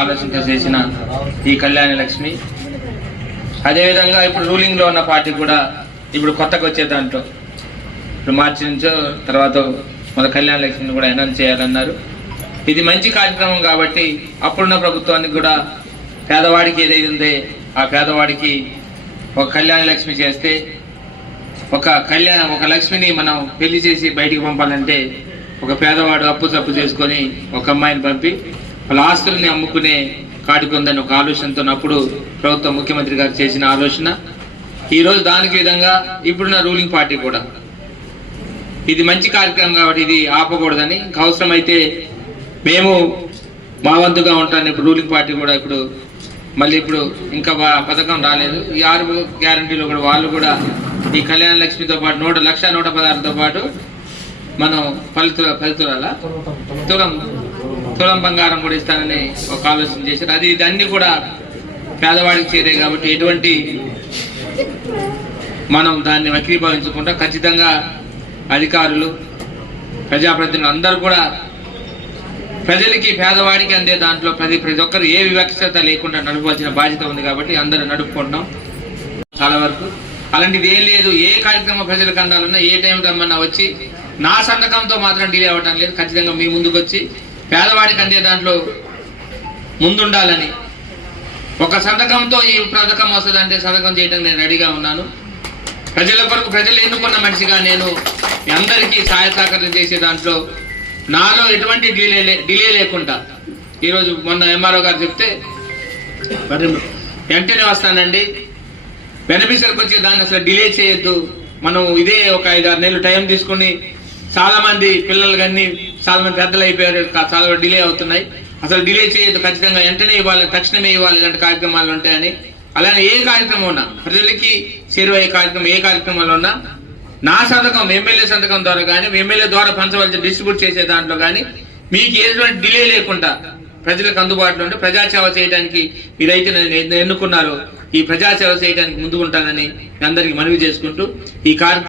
ఆలోచనతో చేసిన ఈ కళ్యాణ లక్ష్మి, అదేవిధంగా ఇప్పుడు రూలింగ్లో ఉన్న పార్టీ కూడా ఇప్పుడు కొత్తగా వచ్చే దాంట్లో ఇప్పుడు మార్చి నుంచో తర్వాత మన కళ్యాణ లక్ష్మిని కూడా అనౌన్స్ చేయాలన్నారు. ఇది మంచి కార్యక్రమం కాబట్టి అప్పుడున్న ప్రభుత్వానికి కూడా పేదవాడికి ఏదైతే ఉందో ఆ పేదవాడికి ఒక కళ్యాణ లక్ష్మి చేస్తే ఒక లక్ష్మిని మనం పెళ్లి చేసి బయటికి పంపాలంటే ఒక పేదవాడు అప్పు తప్పు చేసుకొని ఒక అమ్మాయిని పంపి వాళ్ళ ఆస్తుల్ని అమ్ముకునే కాడికి ఉందని ఒక ఆలోచనతో అప్పుడు ప్రభుత్వం ముఖ్యమంత్రి గారు చేసిన ఆలోచన. ఈరోజు దానికి విధంగా ఇప్పుడున్న రూలింగ్ పార్టీ కూడా ఇది మంచి కార్యక్రమం కాబట్టి ఇది ఆపకూడదని, అవసరమైతే మేము మా వంతుగా ఉంటాను. ఇప్పుడు రూలింగ్ పార్టీ కూడా ఇప్పుడు ఇంకా పథకం రాలేదు. ఈ 6 గ్యారంటీలు కూడా వాళ్ళు కూడా ఈ కళ్యాణ లక్ష్మితో పాటు 1,116తో పాటు మనం తులం బంగారం కూడా ఇస్తానని ఒక ఆలోచన చేశారు. అది అన్ని కూడా పేదవాడికి చేరే కాబట్టి ఎటువంటి మనం దాన్ని వక్రీభవించకుండా ఖచ్చితంగా అధికారులు ప్రజాప్రతినిధులు అందరూ కూడా ప్రజలకి పేదవాడికి అందే దాంట్లో ప్రతి ఒక్కరు ఏ వివక్షత లేకుండా నడపవలసిన బాధ్యత ఉంది కాబట్టి అందరూ నడుపుకుంటున్నాం. చాలా వరకు అలాంటిది ఏం లేదు. ఏ కార్యక్రమం ప్రజలకు అందాలన్నా ఏ టైం రమ్మన్నా వచ్చి నా సంతకంతో మాత్రం డిలే అవ్వడం లేదు. ఖచ్చితంగా మీ ముందుకు వచ్చి పేదవాడికి అందే దాంట్లో ముందుండాలని, ఒక సంతకంతో ఈ పథకం వస్తుందంటే సంతకం చేయడానికి నేను రెడీగా ఉన్నాను. ప్రజల కొరకు ప్రజలు ఎన్నుకున్న మనిషిగా నేను అందరికీ సహాయ సహకారం చేసే దాంట్లో నాలో ఎటువంటి డిలే లేకుండా ఈరోజు మొన్న ఎంఆర్ఓ గారు చెప్తే వెంటనే వస్తానండి, బెనిఫిషియర్కి వచ్చే దాన్ని అసలు డిలే చేయొద్దు, మనం ఇదే ఒక 5-6 నెలలు టైం తీసుకుని చాలా మంది పిల్లలు కానీ చాలా మంది పెద్దలు అయిపోయారు, చాలా డిలే అవుతున్నాయి, అసలు డిలే చేయొద్దు, ఖచ్చితంగా వెంటనే ఇవ్వాలి, తక్షణమే ఇవ్వాలి, ఇలాంటి కార్యక్రమాలు ఉంటాయని. అలానే ఏ కార్యక్రమం ఉన్నా ప్రజలకి చేరువయ్యే కార్యక్రమం ఏ కార్యక్రమాలు ఉన్నా నా సంతకం ఎమ్మెల్యే సంతకం ద్వారా కానీ ఎమ్మెల్యే ద్వారా పంచవలసి డిస్ట్రిబ్యూట్ చేసే దాంట్లో కానీ మీకు ఎటువంటి డిలే లేకుండా ప్రజలకు అందుబాటులో ఉంటే ప్రజాసేవ చేయడానికి మీరైతే ఎన్నుకున్నారు, ఈ ప్రజాసేవ చేయడానికి ముందుకుంటానని అందరికీ మనవి చేసుకుంటూ ఈ కార్యక్రమం